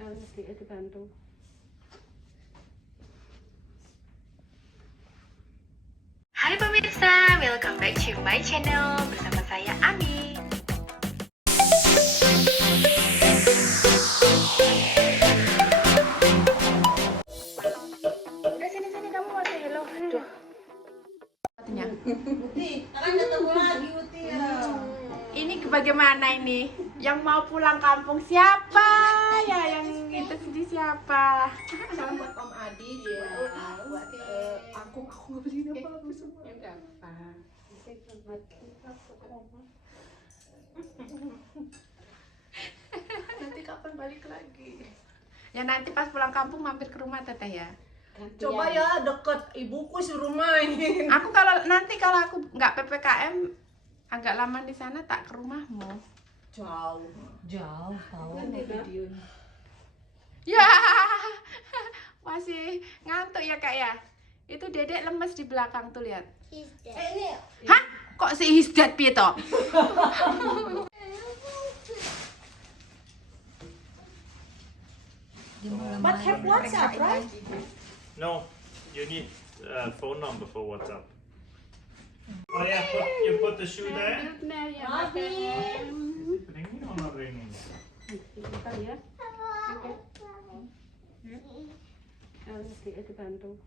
Itu bantu. Hai pemirsa, welcome back to my channel bersama saya Ami. Udah sini kamu mau say hello. Aduh. Uti, kan ketemu lagi Uti ya. Ini bagaimana ini? Yang mau pulang kampung siapa? Ya yang itu sendiri siapa? Salam buat Om Adi dia. Buat aku nggak beli apa-apa semua. Ya enggak apa. Nanti kapan balik lagi? Ya nanti pas pulang kampung mampir ke rumah Teteh ya. Coba ya deket ibuku suruh main. Aku kalau aku nggak PPKM agak lama di sana tak ke rumahmu. Jauh tahu videonya. Ya masih ngantuk ya Kak ya. Itu Dedek lemes di belakang tuh lihat. Ini Hah? Kok si Hisdat piye toh? but have WhatsApp, right? No, you need phone number for WhatsApp. Oh yeah, you put the shoe there. Abi. Is it ringing or not ringing? Ya. Itu bantu.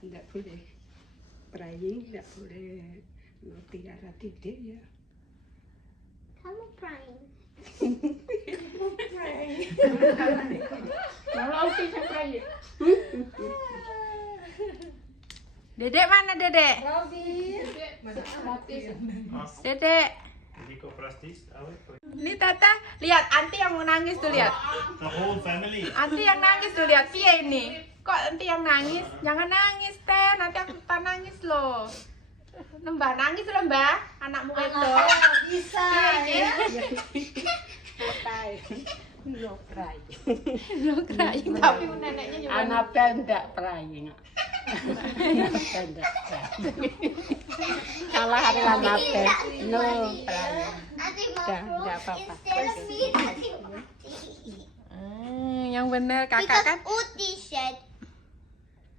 Tidak boleh praying, tidak boleh tiara tidik ya. Kamu praying. Kalau kita praying. Dedek mana Dedek? Dedek. Nico Prastis, Ini Tata, lihat Anti yang mau nangis tuh lihat. the whole family. Anti yang nangis tuh lihat, piye ini? Kok Anti yang nangis? Jangan nangis Teh, nanti aku tak nangis loh. Mbah nangis loh Mbah, anakmu itu. Bisa ya. No cry. Lo crying tapi neneknya juga. Anaknya enggak crying. Anaknya enggak crying. Salah anaknya. No crying. Nanti Dah, mau enggak apa-apa. instead of me, nanti mati. Yang bener kakak Because kan. Uti said,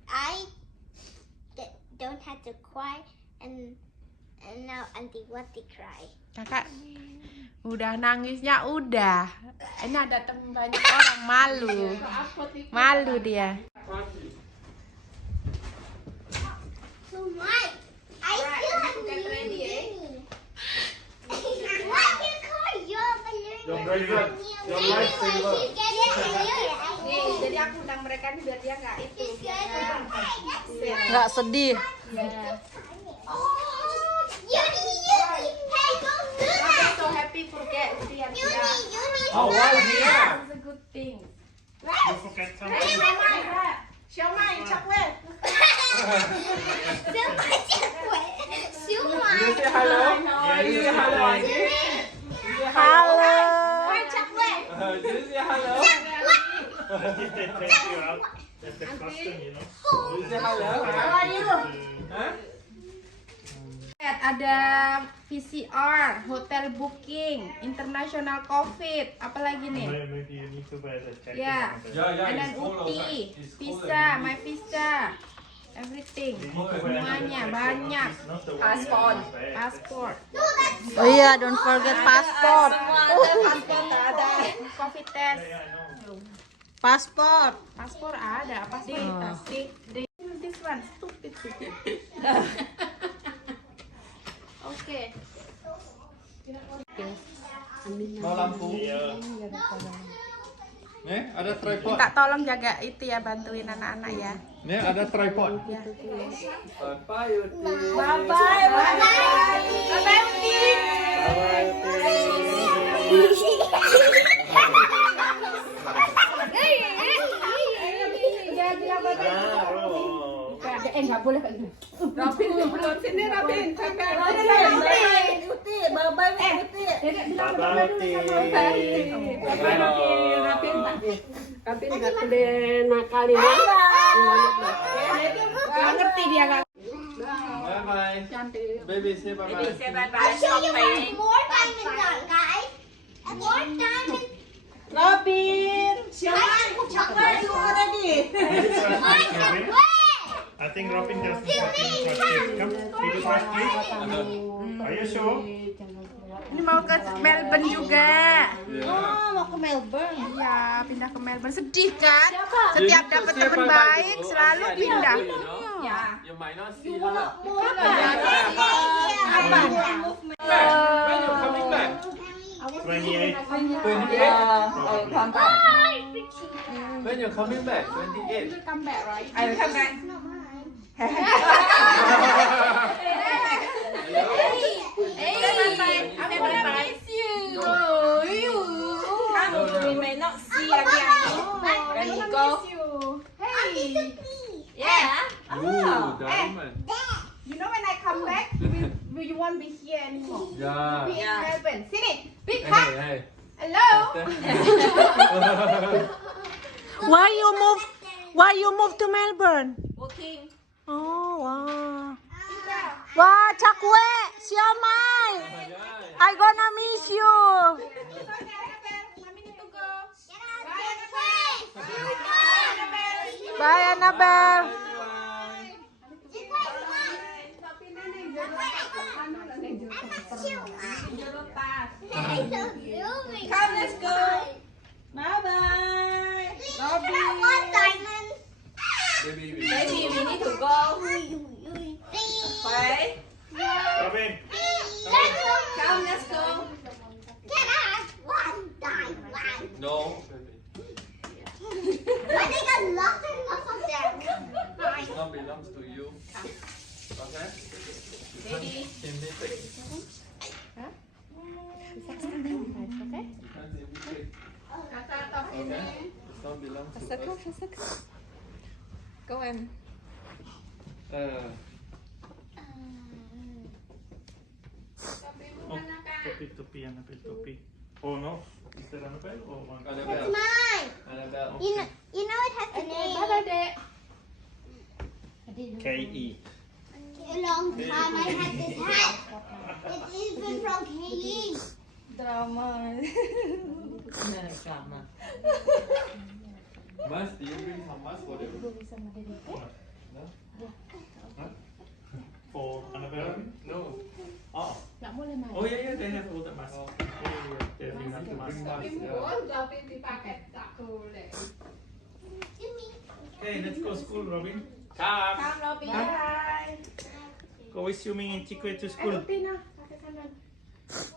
I don't have to cry, and now Auntie Wati cry. Kakak udah nangisnya udah. Ini ada temen banyak orang malu. Malu dia. So Mike, I still have balloon. Why you call your balloon? Your favorite. Your Maybe when lifesaver. she's getting balloon. Nih, jadi aku undang mereka nih biar dia nggak itu. She's getting Nggak sedih. Oh, Yuni, hey, go look. I'm so happy forget dia. Yuni. Oh, why here? It's a good thing. You forget something. Siomay, coklat. Suma. You say hello. Yeah, you say hello. Halo. You say hello. If they take you out, that's the custom, you know. You say hello. Lihat ada PCR, hotel booking, international COVID, apalagi nih? Maybe you need to buy the check. Ya, and then UTI, visa, my visa, everything, semuanya banyak. Paspor, Oh iya, don't forget paspor. COVID test, Paspor. paspor ada, apa sih? This one, stupid. Oke. Mau lampu? Nih, ada tripod. Minta tolong jaga itu ya, bantuin anak-anak ya. Nih, ada tripod. Bye, Uti. Bye-bye. Bye-bye, Uti. Enggak boleh kayak gitu. Rapin, belum sini Rapin. Kakak. Uti, bye-bye Uti. Dedek bilang bye-bye dulu sama Rapin. Rapin. Rapin enggak boleh nakal ya. Enggak ngerti dia, Kak. bye. Cantik. Baby, say bye bye. Say bye I'll bye. show you more diamonds on, guys. More diamonds. Robin, chocolate you already. Wait. I think Robin just brush teeth. Come, you brush teeth. Are you sure? Ini mau ke Melbourne juga. Oh, mau ke Melbourne. Iya, pindah ke Melbourne. Sedih kan? Setiap dapat teman baik selalu pindah. Iya. You might not see her. When you coming back? 28. 28? Come back. When you coming back? 28. Come back, right? I will come back. I wanna miss you. Oh, you. We may not see again. When you go. Hey. Yeah. Ooh, diamond. You know when I come back, you won't be here anymore. Yeah. Be in Melbourne. Sini. Big Hey, hug. hey. Hello. Why you move to Melbourne? Working. Oh, wow. Wow, Chakwe, siomay. I gonna miss you. Bye, Annabelle. Come, let's go. Bye bye. Baby, Baby, we need to go. Bye. Robin. Come, let's go. Can I have one diamond? No. I think I lost enough of them. This one belongs to you. Okay? Baby. Can they take? You can't say we take. Okay? This one belongs to us. Go in. Oh, topi, Annabelle, topi. Oh no. Is that Annabelle or one? It's Annabelle. mine. Annabelle. You know it has a name. K-E. A long time I had this hat. It's even from KE. Drama. Mask, do you bring some mask for them? No? Huh? For Annabelle? No. Oh. Oh yeah, yeah, they have all the masks. Yeah, they have the mask. Okay, let's go school, Robin. Come. Come, Robin. Bye. Go with swimming in Cikgu to school. Pina, pakai tangan.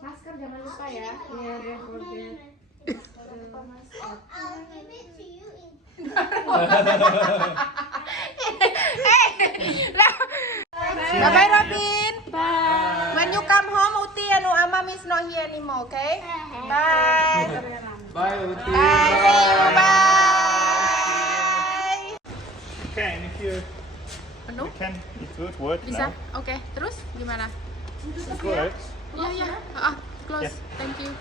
Masker jangan lupa ya. Yeah, don't forget. I'll give it to you in Bye bye, Robin. Bye. When you come home, Uti and Mom is not here anymore, okay? Bye. Bye, Uti. Bye. See you. Bye. Okay, and if you Penuh? can, it would work Bisa? now. Oke. Terus gimana? It works. Iya. Ah, close. Yeah. Thank you.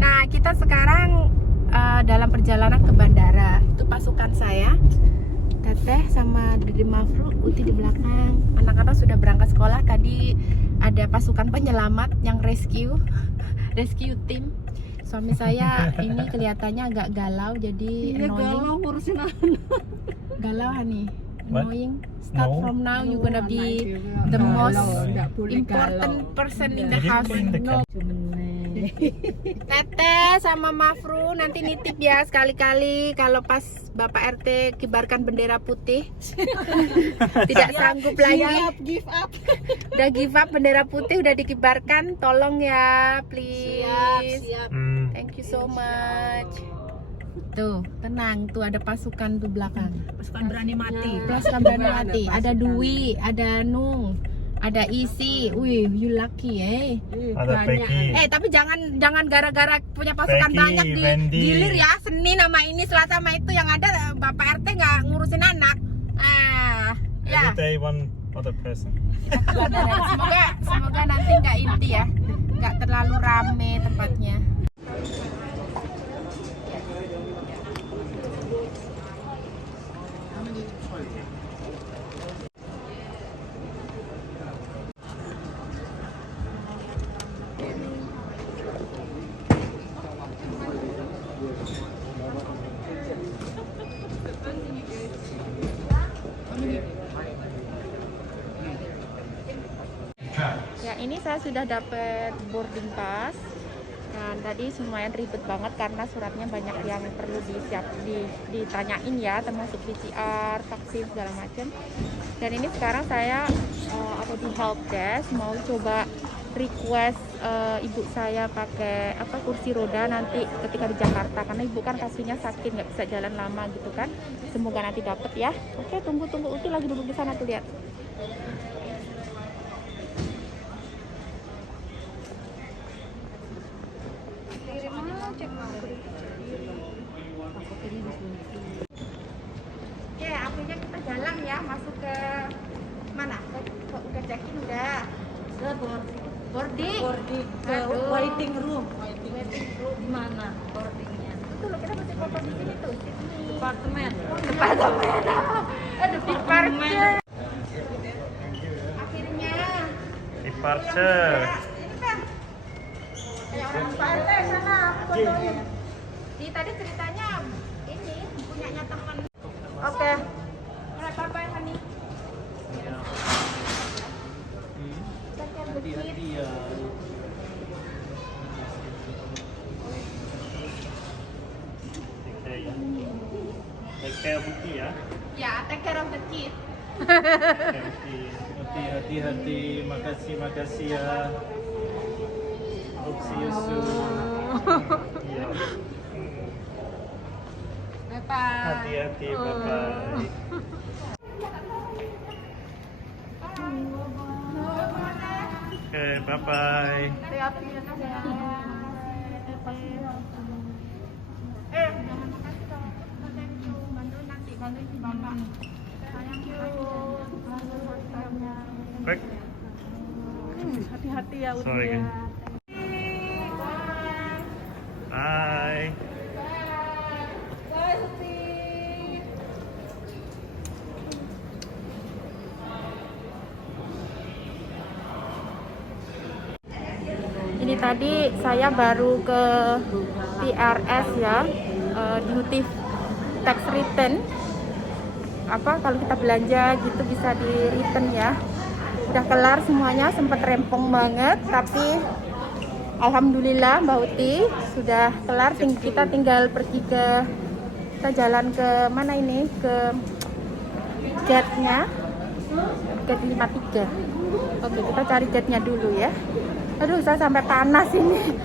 Nah, kita sekarang dalam perjalanan ke bandara. Itu pasukan saya. Teteh sama Dede Mafru, Uti di belakang. Anak-anak sudah berangkat sekolah. Tadi ada pasukan penyelamat yang rescue team. Suami saya ini kelihatannya agak galau, jadi annoying. ngurusin anak. Galau, honey. What? Annoying. Start No. from now, you gonna be the most important person in the house. No. Teteh sama Mafru nanti nitip ya sekali-kali kalau pas Bapak RT kibarkan bendera putih. Tidak sanggup lagi. Give up. Udah give up, bendera putih udah dikibarkan. Tolong ya, please. Thank you so much. Tuh, tenang. Tuh ada pasukan tuh belakang. Pasukan berani mati. Pasukan berani mati. Ada Dwi, ada Nung, ada Isi. Wih, you lucky Ada Becky. tapi jangan gara-gara punya pasukan Becky, banyak Wendy. gilir ya. Senin sama ini, Selasa sama itu yang ada Bapak RT nggak ngurusin anak. Ya. day one other person. Semoga nanti nggak inti ya, nggak terlalu rame tempatnya. Ya, ini saya sudah dapat boarding pass. Dan tadi lumayan ribet banget karena suratnya banyak yang perlu ditanyain ya, termasuk PCR, vaksin segala macam. Dan ini sekarang saya ada di help desk, mau coba request ibu saya pakai kursi roda nanti ketika di Jakarta, karena ibu kan kakinya sakit, nggak bisa jalan lama gitu kan. Semoga nanti dapet ya. Oke, tunggu Uti lagi duduk di sana tuh, lihat. Oke, akhirnya kita jalan ya, masuk ke mana? Udah check-in udah. Ke boarding. Ke waiting room. Di mana boardingnya? Itu loh, kita mesti foto di sini tuh. Departemen. Aduh, departemen. Akhirnya. Departure. Ini kan. Kayak orang pantai sana, aku fotoin. Di tadi ceritanya ini punyanya teman. Oke. Mulai papa ya, Hani. Hati-hati ya. Take care of Uti ya. Ya, take care of the kid. Hati-hati. Makasih ya. Hope see you soon. Iya. Bye-bye. Hati-hati, bye-bye. Oke, bye-bye. Hati-hati ya, Kak. Jangan makasih dong. Thank you. Bantuin si Bapak. Thank you. Quick. Hati-hati ya Uti Sorry. ya. Bye. Bye, Uti. Ini tadi saya baru ke TRS ya, duty tax return. Kalau kita belanja gitu bisa di return ya. Udah kelar semuanya, sempat rempong banget, tapi alhamdulillah Mbak Uti sudah kelar. Kita tinggal pergi kita jalan ke mana ini, ke jetnya, ke 53. Oke, kita cari jetnya dulu ya. Aduh, saya sampai panas ini.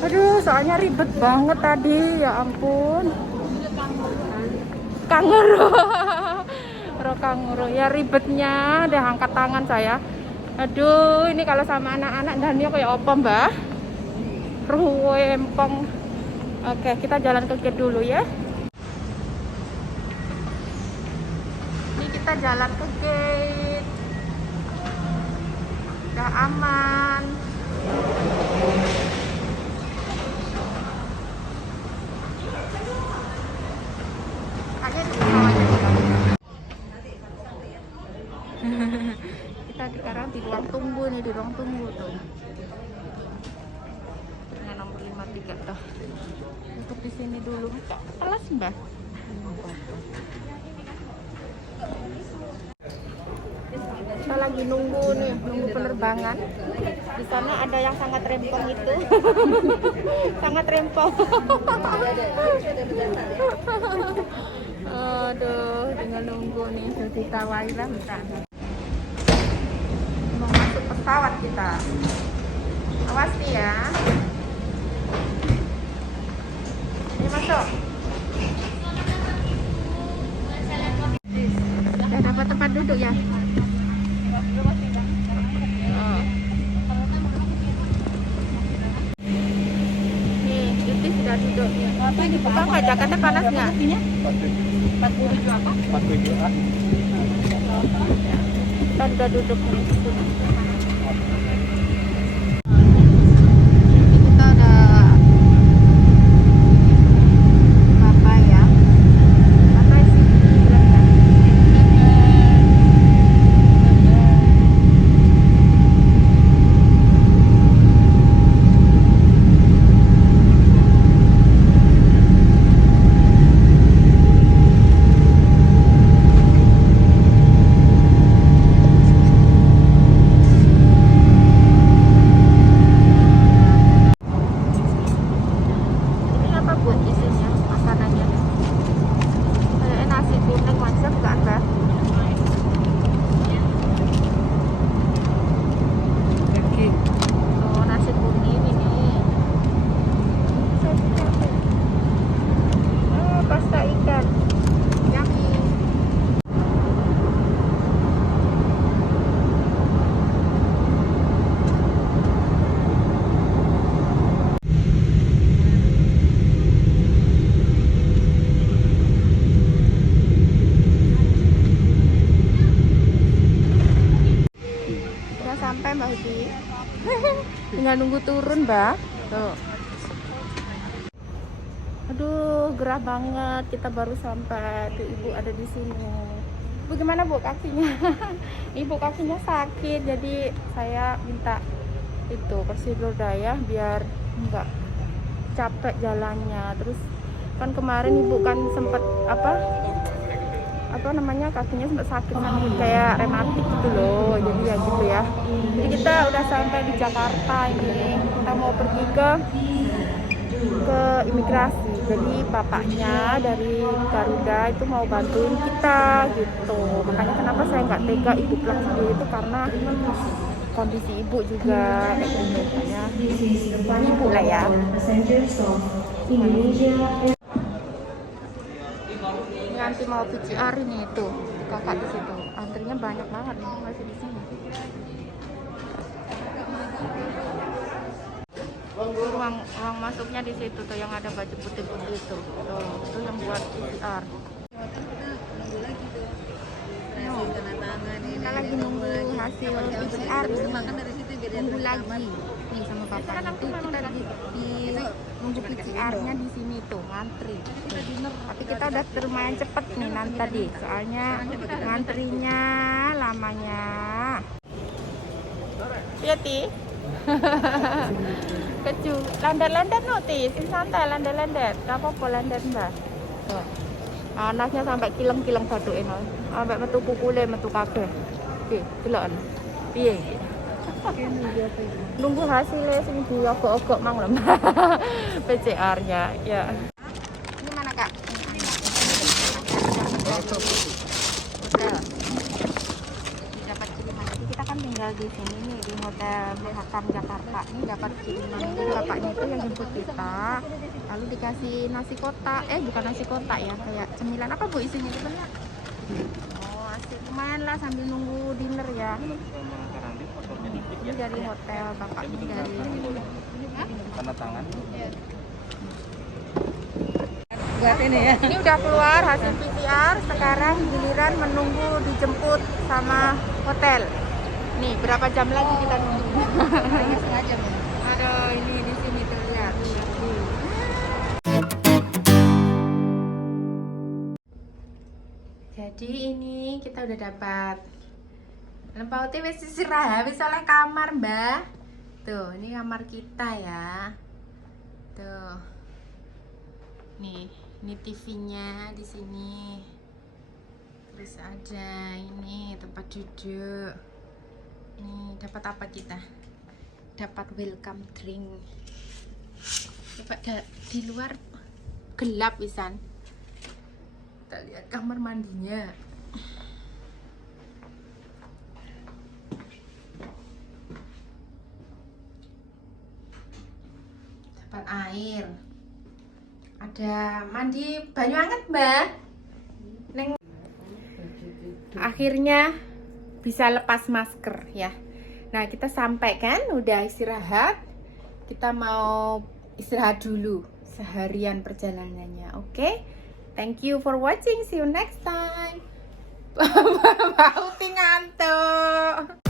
Aduh, soalnya ribet banget tadi, ya ampun. Kanguru ya, ribetnya udah angkat tangan saya. Aduh, ini kalau sama anak-anak dan dia kayak apa mbak? Ruwempong. Oke, kita jalan ke gate dulu ya. Ini kita jalan ke gate. Udah aman. Kita sekarang di ruang tunggu nih, di ruang tunggu tuh. Ini nomor 53 tuh. Untuk di sini dulu. Kelas mbak. Kita lagi nunggu nih, nunggu penerbangan. Di sana ada yang sangat rempong itu. Sangat rempong. Aduh, tinggal nunggu nih, sudah ditawari lah kita. Mau masuk pesawat kita. Awas nih ya. Ini masuk. Udah dapat tempat duduk ya? Oh. Nih, Yuti sudah duduk. Dibuka nggak? Jakarta panas nggak? 47 apa? 47A. Kita udah duduk nih. Kita udah apa ya? Apa sih? sampai Mbak Uti. Tinggal nunggu turun, Mbak. Tuh. Aduh, gerah banget. Kita baru sampai. Tuh, Ibu ada di sini. Bu, gimana Bu kakinya? Ibu kakinya sakit, jadi saya minta itu kursi roda ya, biar enggak capek jalannya. Terus kan kemarin Ibu kan sempat apa namanya, kakinya sempat sakit kayak rematik gitu loh, jadi ya gitu ya. Jadi kita udah sampai di Jakarta ini, kita mau pergi ke imigrasi. Jadi bapaknya dari Garuda itu mau bantuin kita gitu. Makanya kenapa saya nggak tega Ibu pulang sendiri itu karena kondisi Ibu juga kayak gini, makanya Ibu lah ya. Nanti mau PCR ini tuh kakak di situ, antrinya banyak banget nih, masih di sini. Ruang masuknya di situ tuh, yang ada baju putih-putih itu. Tuh, itu yang buat PCR. Kita lagi nunggu hasil PCR. Nunggu lagi. Nih sama bapaknya tuh kita nunggu PCR-nya di sini tuh, ngantri. Tapi kita udah lumayan cepet nih nanti tadi, soalnya ngantrinya lamanya. Iya, Ti. Keju, landat-landat no Ti, sing santai landat-landat. Gak apa-apa landat Mbak. Tuh. Anaknya sampai kileng-kileng baduke no. Sampai metu kukule, metu kabeh. Oke, deloken. Piye iki? Nunggu hasilnya sing diogok-ogok mang lho. PCR-nya ya. Ini mana Kak? Dapat kiriman. Jadi kita kan tinggal di sini nih di Hotel Mahakam Jakarta. Ini dapat kiriman. Jadi bapaknya itu yang jemput kita. Lalu dikasih nasi kotak. Bukan nasi kotak ya, kayak cemilan. Apa Bu isinya sebenarnya? Oh, asik. Lumayan lah sambil nunggu dinner ya. Ini dari hotel bapak ini dari Tanda tangan. Buat ini ya. ini udah keluar hasil PCR, sekarang giliran menunggu dijemput sama hotel. Nih berapa jam lagi kita nunggu? Setengah jam ya. Aduh, ini di sini terlihat. Jadi ini kita udah dapat lempauti wis istirahat, wis oleh kamar Mbak. Tuh, ini kamar kita ya. Tuh. Nih, ini TV-nya di sini. Terus ada ini tempat duduk. Nih, dapat apa kita? Dapat welcome drink. Coba di luar gelap pisan. Kita lihat kamar mandinya. Dapat air. Ada mandi banyu hangat, Mbak. Neng. Akhirnya bisa lepas masker ya. Nah, kita sampai kan udah istirahat. Kita mau istirahat dulu seharian perjalanannya. Oke? Thank you for watching. See you next time. Bye-bye. Ngantuk.